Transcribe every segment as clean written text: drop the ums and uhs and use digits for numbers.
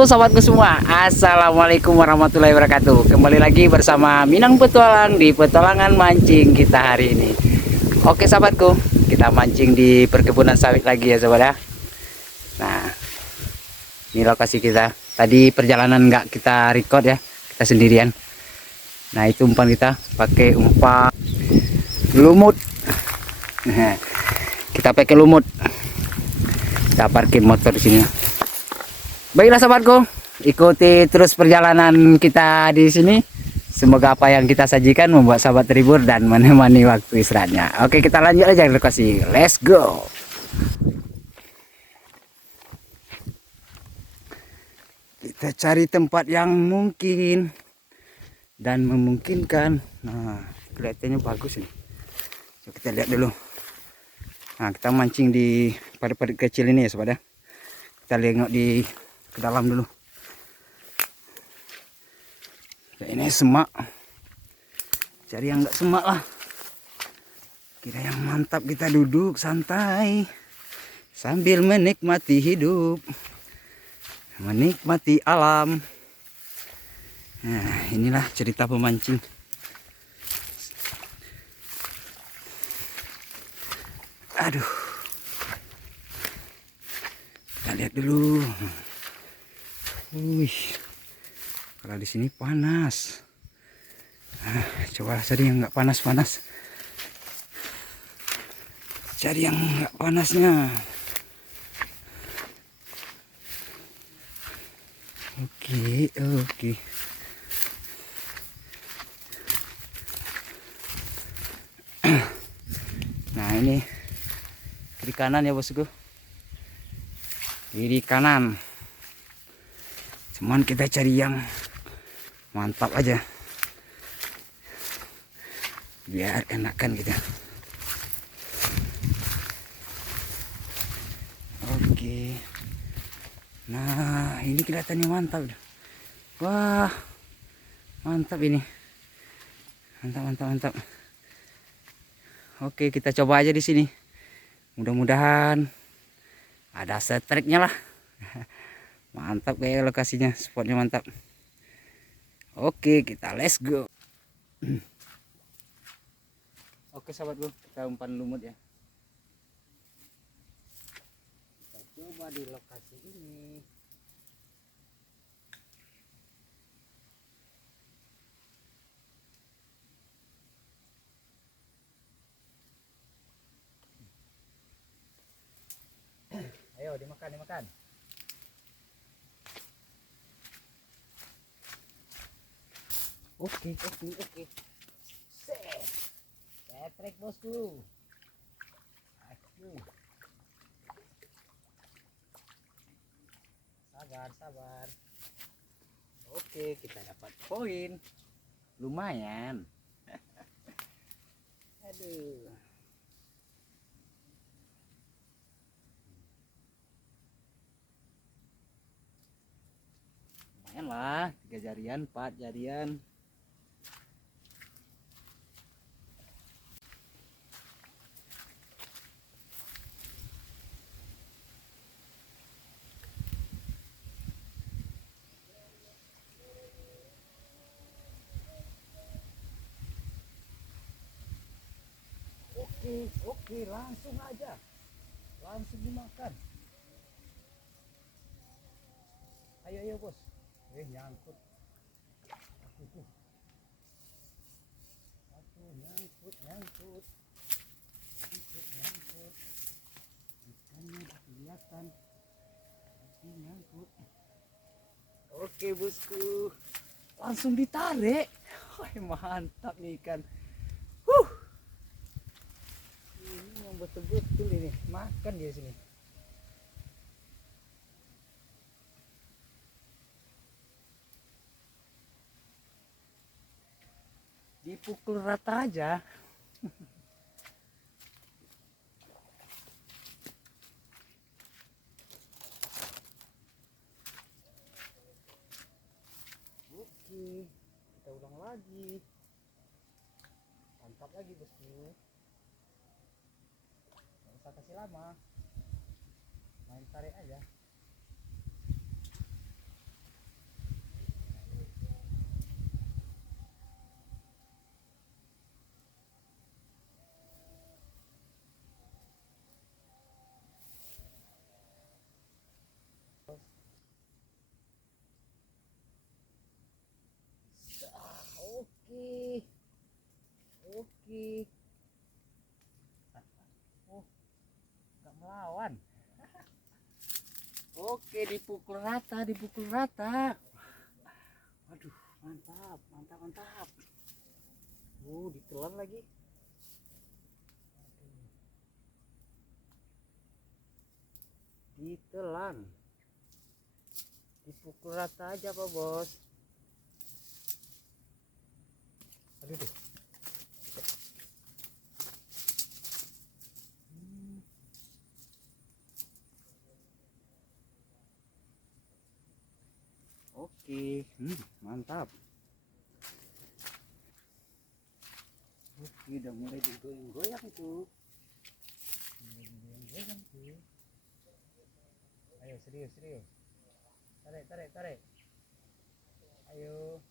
Halo sahabatku semua, Assalamualaikum warahmatullahi wabarakatuh. Kembali lagi bersama Minang Petualang di petualangan mancing kita hari ini. Oke sahabatku, kita mancing di perkebunan sawit lagi ya sahabat ya. Nah, ini lokasi kita. Tadi perjalanan nggak kita record ya, kita sendirian. Nah itu umpan kita, pakai umpan lumut. Nah, kita pakai lumut. Kita parkir motor di sini. Baiklah sahabatku, ikuti terus perjalanan kita di sini. Semoga apa yang kita sajikan membuat sahabat terhibur dan menemani waktu istirahatnya. Oke, kita lanjut aja ke lokasi. Let's go. Kita cari tempat yang mungkin dan memungkinkan. Nah, kelihatannya bagus ini. Coba kita lihat dulu. Nah, kita mancing di parit-parit kecil ini ya sahabat ya. Kita lihat di ke dalam dulu. Ini semak, cari yang enggak semak lah. Kita yang mantap, kita duduk santai sambil menikmati hidup, menikmati alam. Nah, inilah cerita pemancing. Aduh, kita lihat dulu. Wih, kalau di sini panas. Coba cari yang nggak panas-panas. Cari yang nggak panasnya. Oke, oke. Nah ini kiri kanan ya bosku. Kiri kanan. Cuman kita cari yang mantap aja, biar enakan kita. Oke. Nah ini kelihatannya mantap. Wah mantap ini. Mantap mantap mantap. Oke, kita coba aja di sini. Mudah-mudahan ada setriknya lah. Mantap kayak lokasinya, spotnya mantap. Oke, kita let's go. Oke sahabatku, kita umpan lumut ya. Kita coba di lokasi ini. Ayo dimakan, dimakan. Oke, oke, oke. Setrek bosku. Aku. Sabar, sabar. Oke, kita dapat poin. Lumayan. Aduh. Lumayan lah, 3 jarian, 4 jarian. Oke, langsung aja. Langsung dimakan. Ayo, ayo bos. Nyangkut. Aku nyangkut, nyangkut. Nyangkut, nyangkut. Ikannya kelihatan. Tapi nyangkut. Oke bosku. Langsung ditarik. Wah, mantap nih ikan. Ini yang betul-betul ini makan dia sini. Dipukul rata aja. Oke, kita ulang lagi. Mantap lagi bosku. Gak usah kasih lama, main tarik aja. lagi. Oh, nggak melawan. Oke, dipukul rata, dipukul rata. Waduh, mantap, mantap, mantap. Ditelan lagi. Ditelan. Dipukul rata aja Pak Bos. Aduh tuh. Oke, mantap. Oke, udah mulai digoyang-goyang tuh. Ayo serius, serius. Tarik, tarik, tarik. Ayo.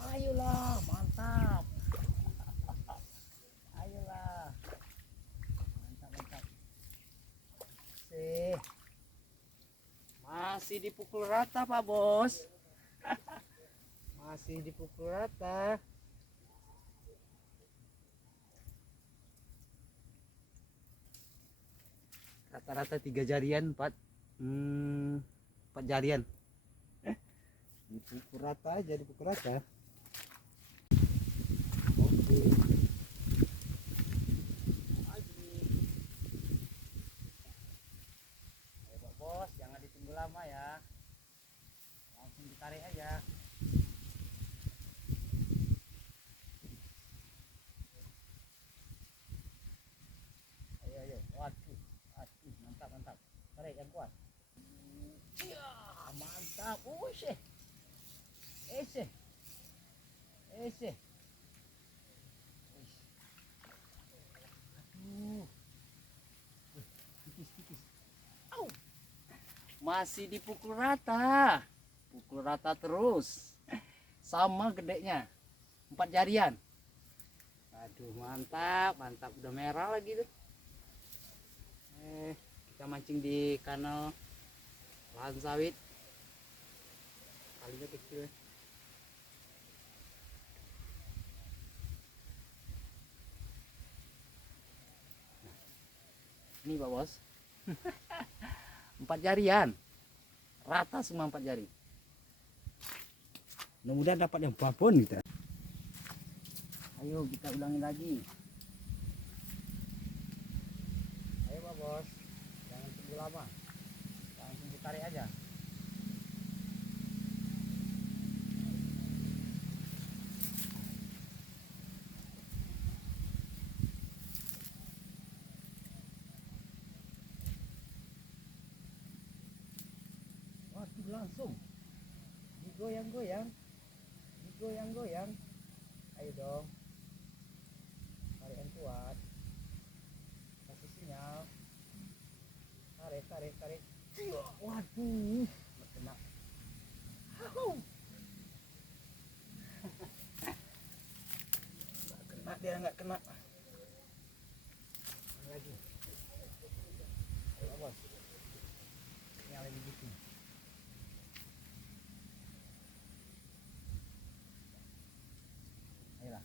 Ayolah, mantap. Ayolah. Mantap, mantap. Masih dipukul rata Pak Bos. Masih dipukul rata. Rata-rata 3 jarian, 4 jarian. Dipukul rata aja, dipukul rata. Oke. Lagi. Ayo Pak Bos, jangan ditunggu lama ya. Langsung ditarik aja. Ayo, ayo. Waduh, waduh, mantap, mantap. Tarik yang kuat. Ya, mantap. Aduh. Tipis, tipis. Au. Masih dipukul rata. Pukul rata terus. Sama gedenya. 4 jarian. Aduh, mantap, mantap. Udah merah lagi tuh. Kita mancing di kanal lahan sawit. Kalinya kecil. Ini Pak Bos. 4 jarian. Rata semua 4 jari. Mudah-mudahan dapat yang babon kita. Ayo kita ulangi lagi. Ayo Pak Bos. Jangan tunggu lama. Langsung ditarik aja. Waduh, langsung digoyang-goyang, digoyang-goyang. Ayo dong, tarik yang kuat, kasih sinyal, tarik, tarik, tarik. Waduh, nggak kena. Nggak kena, dia nggak kena. Lagi. Ayo Bos, nyalain gitu. Ayolah.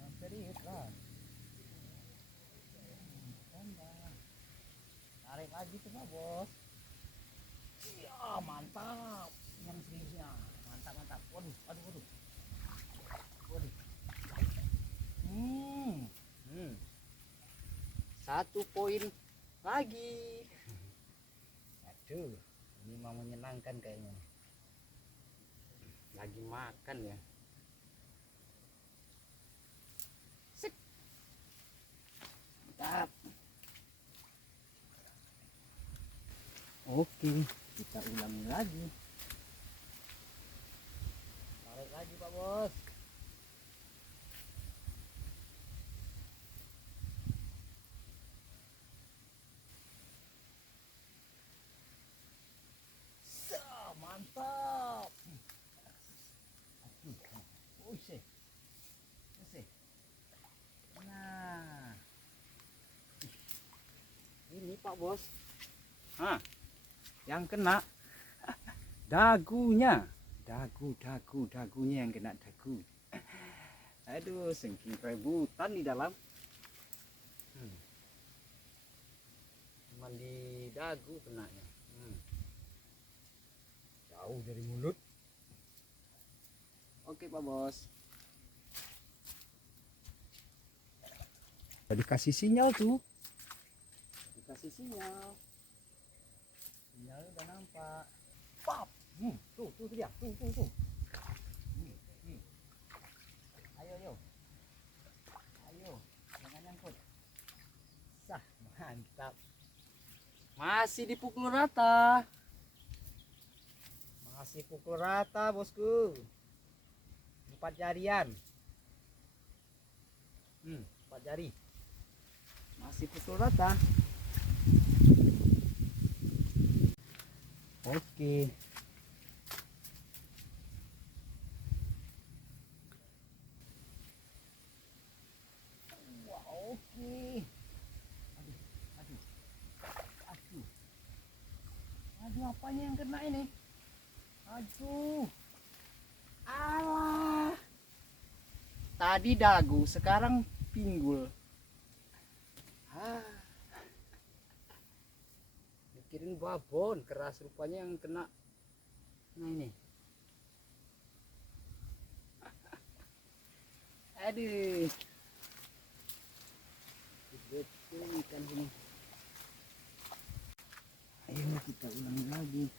Yang serius lah. Tarik lagi tuh Pak Bos. Ya, mantap. Yang seriusnya. Mantap, mantap. Waduh, waduh, waduh. Waduh. 1 poin lagi. Aduh, ini mau menyenangkan kayaknya. Lagi makan ya. Sik. Mantap. Oke, kita ulangi lagi. Tarik lagi Pak Bos. Mantap. Nah, ini Pak Bos. Hah, yang kena dagunya. Dagunya yang kena dagu. Aduh, sengking rebutan di dalam. Cuman di dagu kenanya. Jauh dari mulut. Oke Pak Bos. Dikasih sinyal tuh. Dikasih sinyal. Sinyalnya udah nampak. Pop. Tuh dia. Tuh. Nih. Ayo. Jangan nyangkut. Sah, mantap. Masih dipukul rata. Bosku. 4 jarian. 4 jari. Masih pukul rata. Oke. Wah, oke. Aduh, apanya yang kena ini? Aduh. Alah. Tadi dagu, sekarang pinggul. Mikirin babon, keras rupanya yang kena. Nah ini. Aduh. Betul ikan ini. Ayo kita ulangi lagi.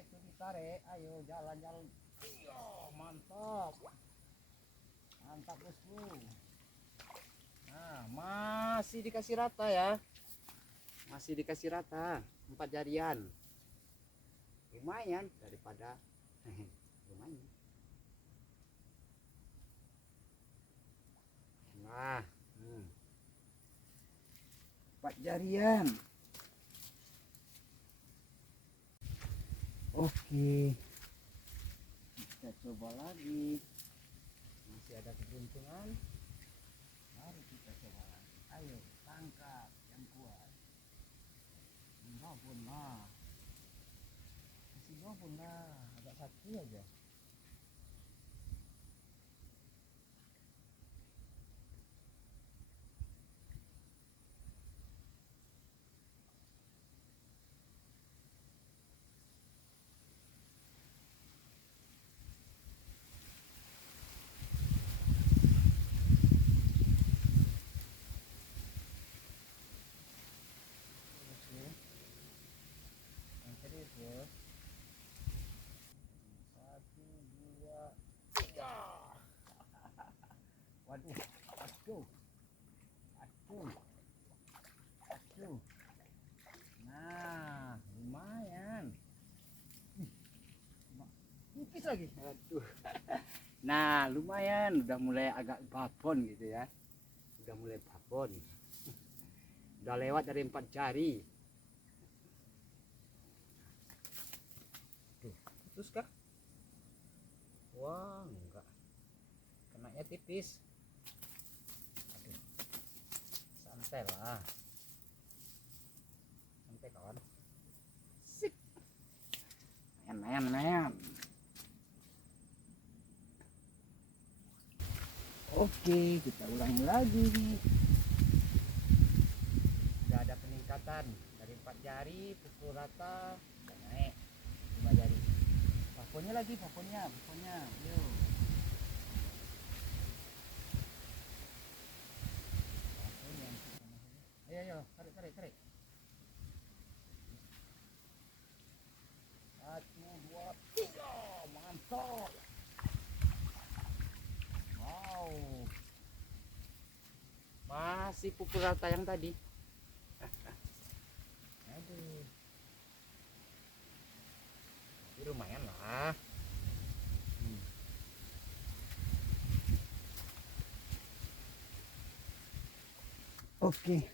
Ditarik, ayo jalan. Iya, mantap bosku. Nah, masih dikasih rata ya, 4 jarian, lumayan daripada lumayan. Nah, 4 jarian. Oke, kita coba lagi. Masih ada keberuntungan, mari kita coba lagi. Ayo tangkap yang kuat. Babon lah, masih babon lah, agak satu aja. Bos. 1, 2, 3. Waduh, aduh. Nah, lumayan. Tipis lagi. Aduh. Nah, lumayan, udah mulai agak babon gitu ya. Udah lewat dari 4 jari. Putus kah? Wah, enggak. Kenanya tipis. Aduh. Santai lah. Santai kawan. Sip. Mayan. Oke, kita ulangi lagi. Udah ada peningkatan dari 4 jari pukul rata, naik 5 jari. Paponnya lagi, paponnya. Yuk. Ayo, tarik. 1, 2, 3, mantap. Wow. Masih pukul rata yang tadi. Aduh. Ini lumayan lah. Oke,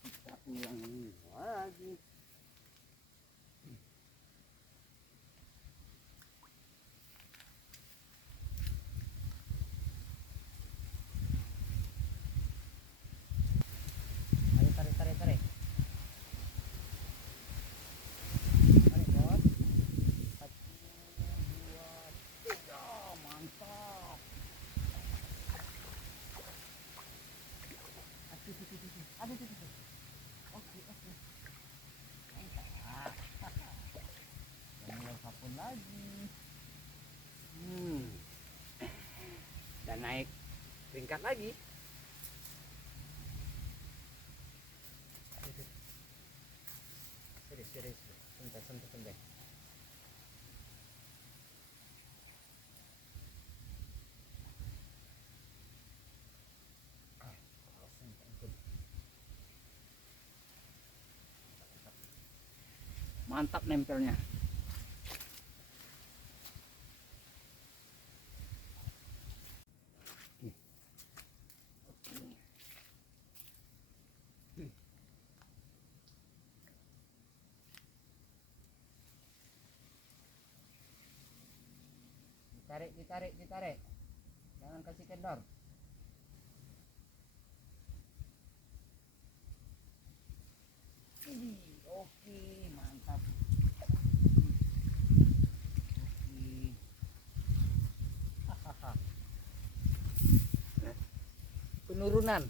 kita ulang lagi. Ayo tarik, tarik, tarik. Tarik bos. 1, 2, 3, mantap. Aduh, aduh, aduh, aduh. Oke, oke. Mantap. Dan mulai kapun lagi. Dan naik tingkat lagi. Serius, santai, santai, santai. Mantap nempelnya. Ditarik, ditarik, ditarik. Jangan kasih kendor. Oke, mantap. Oke. Hahaha. Penurunan.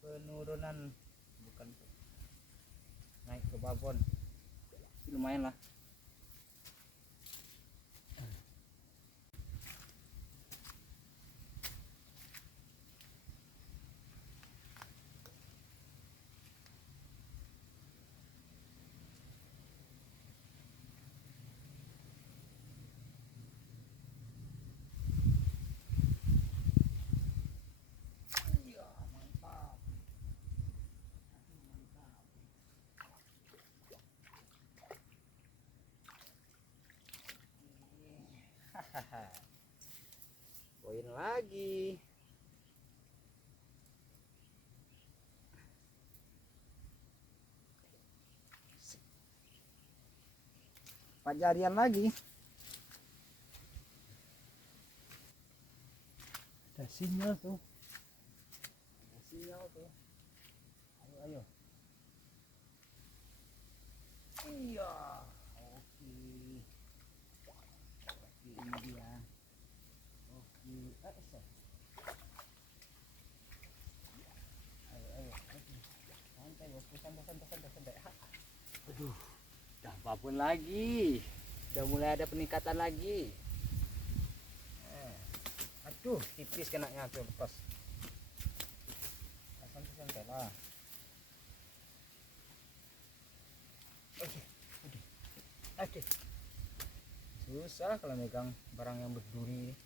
Penurunan bukan naik ke babon. Lumayan lah. Iya, mantap. Mantap. Hahaha. Poin lagi. Empat jarian lagi. Ada sinyal tuh. Ada sinyal tuh. Ayo, ayo. Iya. Oke. Oke, ini dia. Oke. Ayo, ayo. Oke. Santai, bosku. Santai, santai, santai, santai. Aduh. Udah babon lagi. Udah mulai ada peningkatan lagi. Aduh, tipis kenanya tuh lepas. Santai-santai lah. Oke, oke. Susah kalau megang barang yang berduri.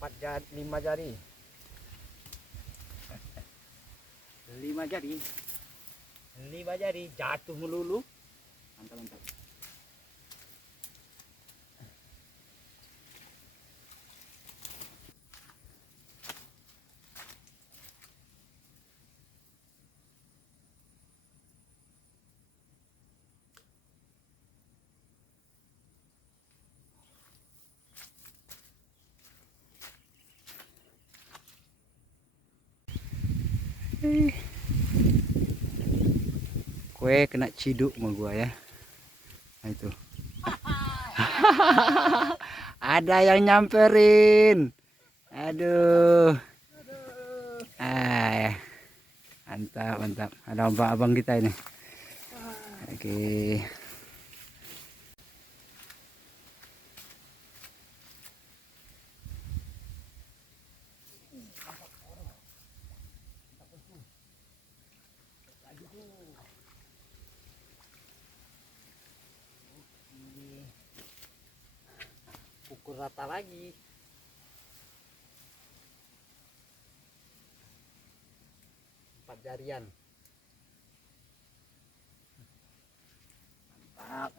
5 jari. 5 jari. 5 jari jatuh melulu. Mantap, mantap. Kue kena ciduk sama gua ya. Nah itu. Ada yang nyamperin. Aduh. Mantap, mantap. Ada abang-abang kita ini. Oke. Pukul rata lagi. Empat jarian. Mantap.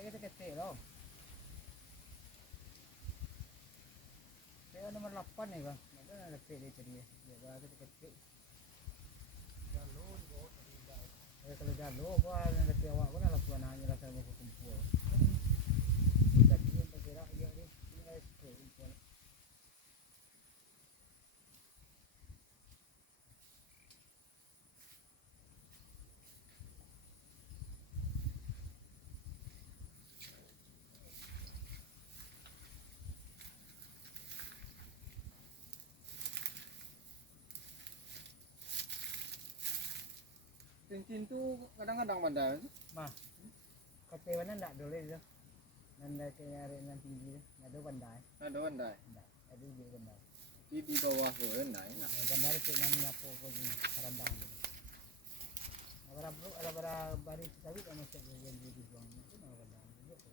ketik loh. Saya nomor 8 nih bang. Ada ketik dia jadi. Ya baru ketik. Jalur kok tidak. Kalau jalur gua ketik awak gua lah tuan hanya lah saya mau kumpul. Tadi yang tergerak dia ni tinggal kumpul. Cincin tuh kadang-kadang ada. Mah, ketik mana ndak boleh tu. Nanda nyari yang tinggi tu. Ada bandai. Ada bandai. Ada juga bandai. Di bawah tuh bandai. Nah. Bandai itu yang nyapu ni rendang. Ada berapa baris sekali kan masuk bagian di buang itu nama rendang juga tu.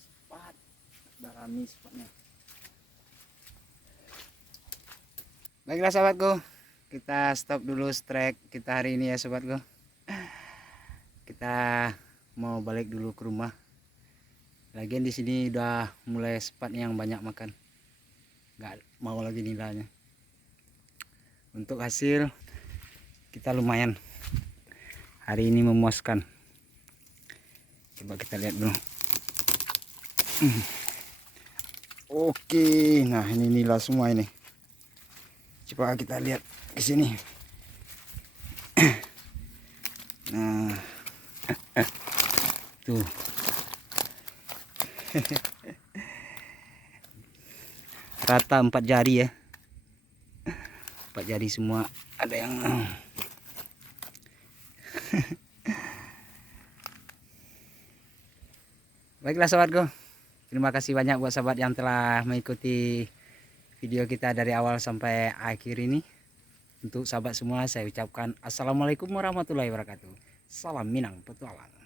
Cepat. Darami cepatnya. Baiklah sahabatku, kita stop dulu strike kita hari ini ya sobatku. Kita mau balik dulu ke rumah. Lagian di sini udah mulai spot yang banyak makan. Nggak mau lagi nilainya. Untuk hasil kita lumayan. Hari ini memuaskan. Coba kita lihat dulu. Oke, nah ini nila semua ini. Coba kita lihat ke sini. Nah, tuh. Rata 4 jari ya. 4 jari semua. Ada yang baiklah sahabatku. Terima kasih banyak buat sahabat yang telah mengikuti video kita dari awal sampai akhir ini. Untuk sahabat semua saya ucapkan assalamualaikum warahmatullahi wabarakatuh. Salam Minang Petualang.